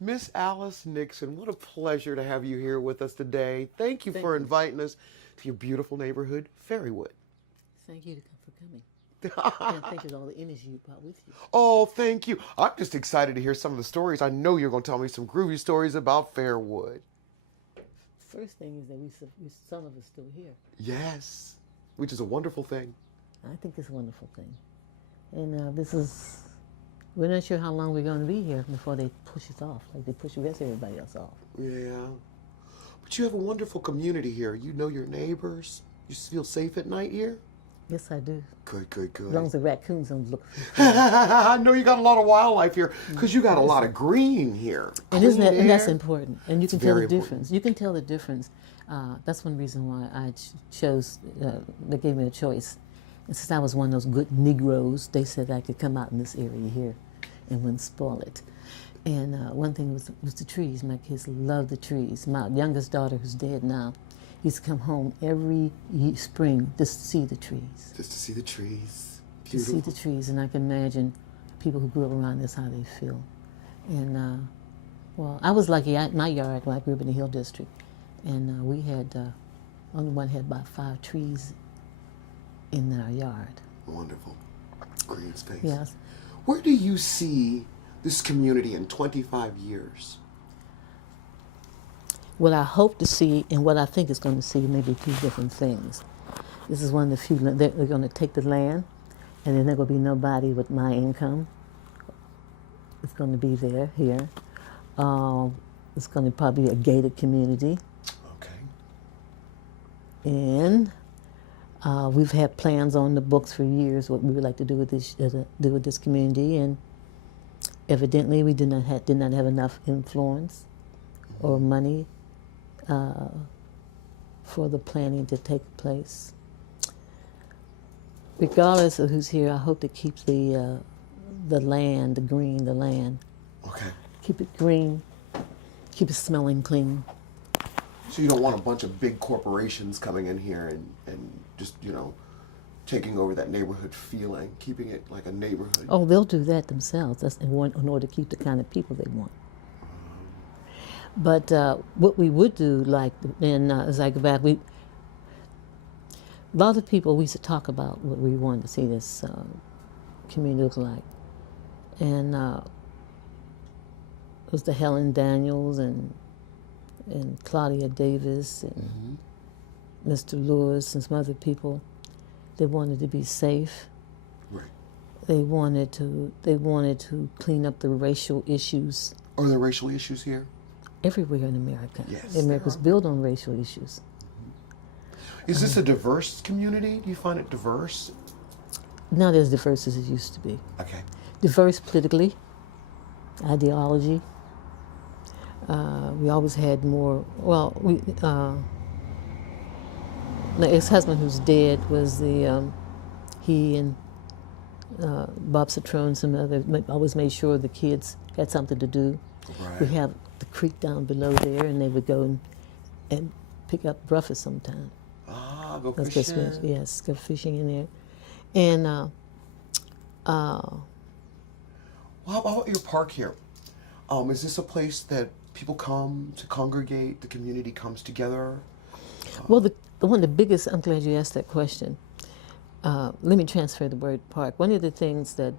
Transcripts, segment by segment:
Miss Alice Nickson, what a pleasure to have you here with us today. Thank you Thank for you. inviting us to your beautiful neighborhood, Fairywood. Thank you for coming. Can't think of all the energy you brought with you. Oh, thank you. I'm just excited to hear some of the stories. I know you're going to tell me some groovy stories about Fairwood. First thing is that some of us still here. Yes, which is a wonderful thing. I think it's a wonderful thing. And we're not sure how long we're going to be here before they push us off, like they push the rest of everybody else off. Yeah. But you have a wonderful community here. You know your neighbors. You feel safe at night here? Yes, I do. Good, good, good. As long as the raccoons don't look for I know you got a lot of wildlife here because you got a lot of green here. and that's important. And you can tell the very important. difference. You can tell the difference. That's one reason why I chose, they gave me a choice. And since I was one of those good Negroes, they said I could come out in this area here and wouldn't spoil it. And one thing was the trees. My kids love the trees. My youngest daughter, who's dead now, used to come home every spring just to see the trees. Just to see the trees. To Beautiful. see the trees, and I can imagine people who grew up around this, how they feel. And well, I was lucky. My yard, when I grew up in the Hill District, and we had only one had about 5 trees in our yard. Wonderful. Green space. Yes. Where do you see this community in 25 years? What I hope to see and what I think is going to see may be 2 different things. This is one of the few. They're going to take the land, and then there going to be nobody with my income. It's going to be here. It's going to probably be a gated community. Okay. And we've had plans on the books for years what we would like to do with this community, and evidently we did not have enough influence or money for the planning to take place. Regardless of who's here, I hope to keep the land, the land. Okay. Keep it green, keep it smelling clean. So you don't want a bunch of big corporations coming in here and just, taking over that neighborhood feeling, keeping it like a neighborhood. Oh, they'll do that themselves. That's in order to keep the kind of people they want. But what we would do, as I go back, a lot of people, we used to talk about what we wanted to see this community look like. And it was the Helen Daniels and Claudia Davis and Mr. Lewis and some other people. They wanted to be safe. Right. They wanted to clean up the racial issues. Are there racial issues here? Everywhere in America. Yes, America's built on racial issues. Is this a diverse community? Do you find it diverse? Not as diverse as it used to be. Okay. Diverse politically, ideology. We always had more. Well, my ex-husband, who's dead, was he and Bob Citrone and some other always made sure the kids had something to do. Right. We have the creek down below there, and they would go and pick up breakfast sometime. Ah, go That's fishing. yes, go fishing in there. And Well, how about your park here? Is this a place that people come to congregate, the community comes together? well, one of the biggest, I'm glad you asked that question. Let me transfer the word park. One of the things that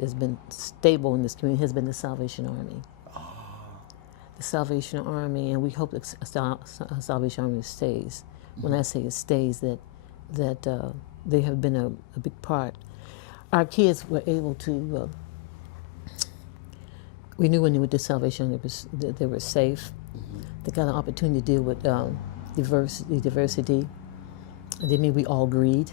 has been stable in this community has been the Salvation Army. The Salvation Army, and we hope the Salvation Army stays. When I say it stays, that they have been a big part. Our kids were able to. We knew when they went to Salvation that they were safe. They got an opportunity to deal with diversity. It didn't mean we all agreed,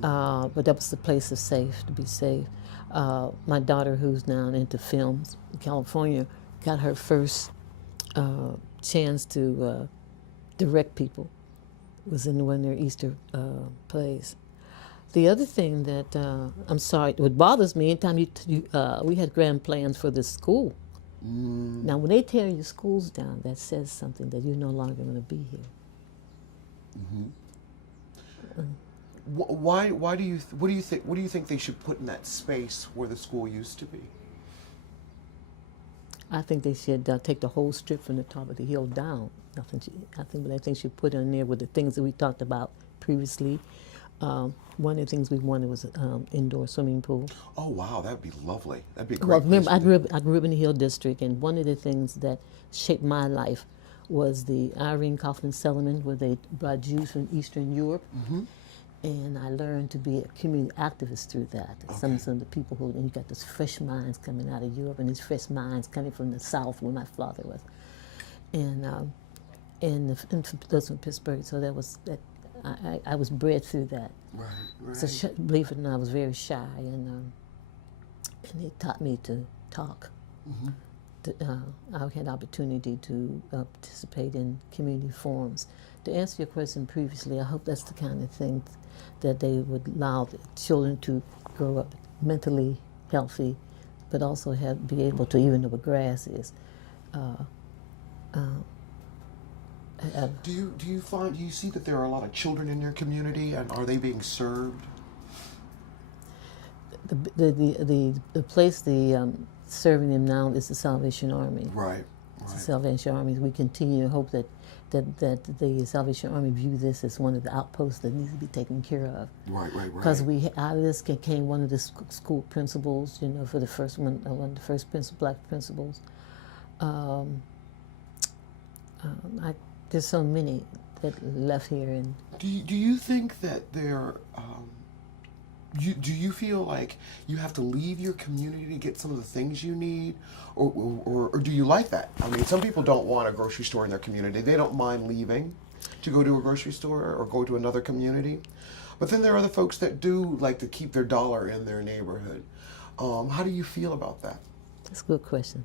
but that was the place of to be safe. My daughter, who's now into films in California, got her first chance to direct people. It was in one of their Easter plays. The other thing that I'm sorry, what bothers me, anytime we had grand plans for this school. Now, when they tear your schools down, that says something that you're no longer going to be here. Why do you what do you think they should put in that space where the school used to be? I think they should take the whole strip from the top of the hill down. I think she put in there with the things that we talked about previously. One of the things we wanted was indoor swimming pool. Oh wow, that'd be lovely. That'd be a great. Well, remember, I grew up in the Hill District, and one of the things that shaped my life was the Irene Coughlin settlement, where they brought Jews from Eastern Europe. Mm-hmm. And I learned to be a community activist through that. Okay. Some of the people who, and you got those fresh minds coming out of Europe, and these fresh minds coming from the South, where my father was, and those from Pittsburgh. So that was that. I was bred through that. Right, right. So believe it or not, I was very shy, and it taught me to talk. Mm-hmm. I had opportunity to participate in community forums. To answer your question previously, I hope that's the kind of thing that they would allow the children to grow up mentally healthy, but also be able to even know what grass is. Do you see that there are a lot of children in your community, and are they being served? The place serving them now is the Salvation Army. Right. It's the Salvation Army. We continue to hope that the Salvation Army view this as one of the outposts that needs to be taken care of. Right. Because out of this came one of the school principals, for the first one of the first black principals. There's so many that left here. And do you think that there? Do you feel like you have to leave your community to get some of the things you need, or do you like that? I mean, some people don't want a grocery store in their community. They don't mind leaving to go to a grocery store or go to another community. But then there are other folks that do like to keep their dollar in their neighborhood. How do you feel about that? That's a good question.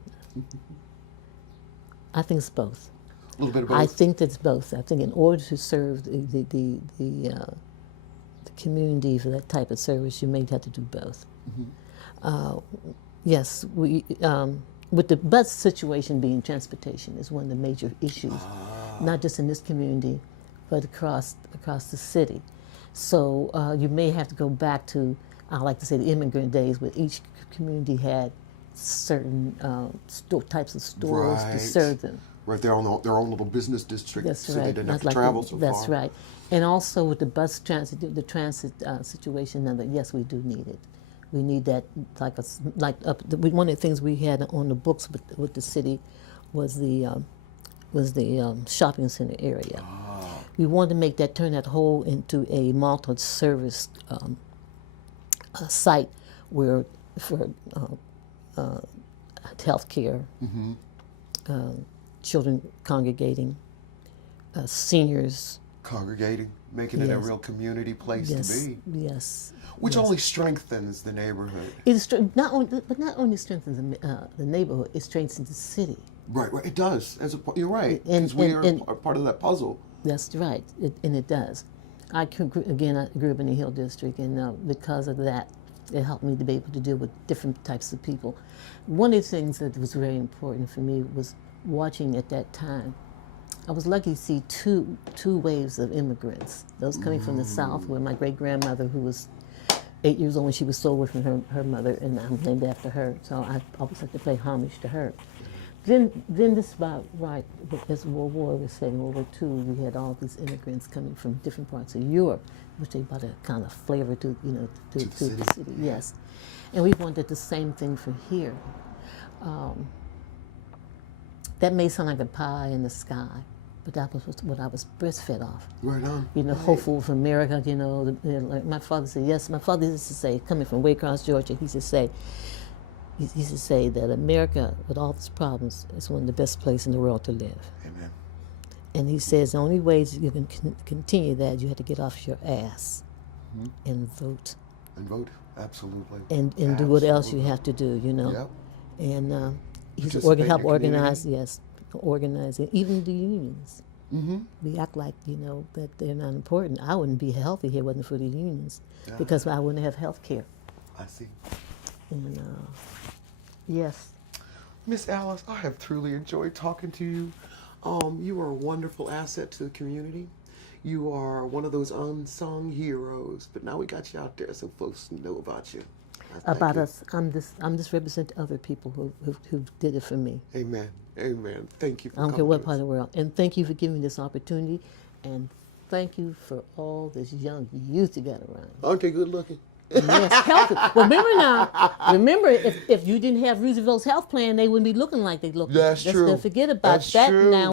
I think it's both. A little bit of both? I think that's both. I think in order to serve the community for that type of service, you may have to do both. Mm-hmm. Yes, with the bus situation being transportation is one of the major issues, not just in this community, but across the city. So you may have to go back to, I like to say, the immigrant days, where each community had certain types of stores to serve them. Right, their own little business district, That's so right. they didn't have to travel so far. That's right. And also with the bus transit, the transit situation, yes, we do need it. We need that, one of the things we had on the books with the city was the shopping center area. We wanted to turn that whole into a multi-service site for health care, children congregating, seniors. Congregating, making it a real community place to be. Yes. Which only strengthens the neighborhood. Not only strengthens the neighborhood, it strengthens the city. Right, it does. You're right, because we are part of that puzzle. That's right, and it does. I grew up in the Hill District, and because of that, it helped me to be able to deal with different types of people. One of the things that was very important for me was watching at that time. I was lucky to see two waves of immigrants. Those coming from the South, where my great-grandmother, who was 8 years old when she was sold from her mother, and I'm named after her, so I always like to pay homage to her. Then this about right, as World War was saying, World War II, we had all these immigrants coming from different parts of Europe, which they brought a kind of flavor to the city. Yes, and we wanted the same thing for here. That may sound like a pie in the sky, but that was what I was breastfed off. Right on. Hopeful for America. Like my father said. Yes, my father used to say, coming from way across Georgia, he used to say that America, with all its problems, is one of the best places in the world to live. Amen. And he says the only ways you can continue that, you have to get off your ass and vote. And vote, absolutely. And do what else you have to do, Yep. And he's help organize, organizing, even the unions. Mm-hmm. We act like, that they're not important. I wouldn't be healthy here if it wasn't for the unions, because I wouldn't have health care. I see. And yes. Miss Alice, I have truly enjoyed talking to you. You are a wonderful asset to the community. You are one of those unsung heroes, but now we got you out there so folks know about you. about us. I'm just representing other people who did it for me. Amen. Amen. Thank you for I don't care coming what to part us. of the world. And thank you for giving me this opportunity. And thank you for all this young youth you got around. Aren't they good looking? Yes, healthy. Well, remember, if you didn't have Roosevelt's health plan, they wouldn't be looking like they look. That's true. Let's not forget about That's that true. now.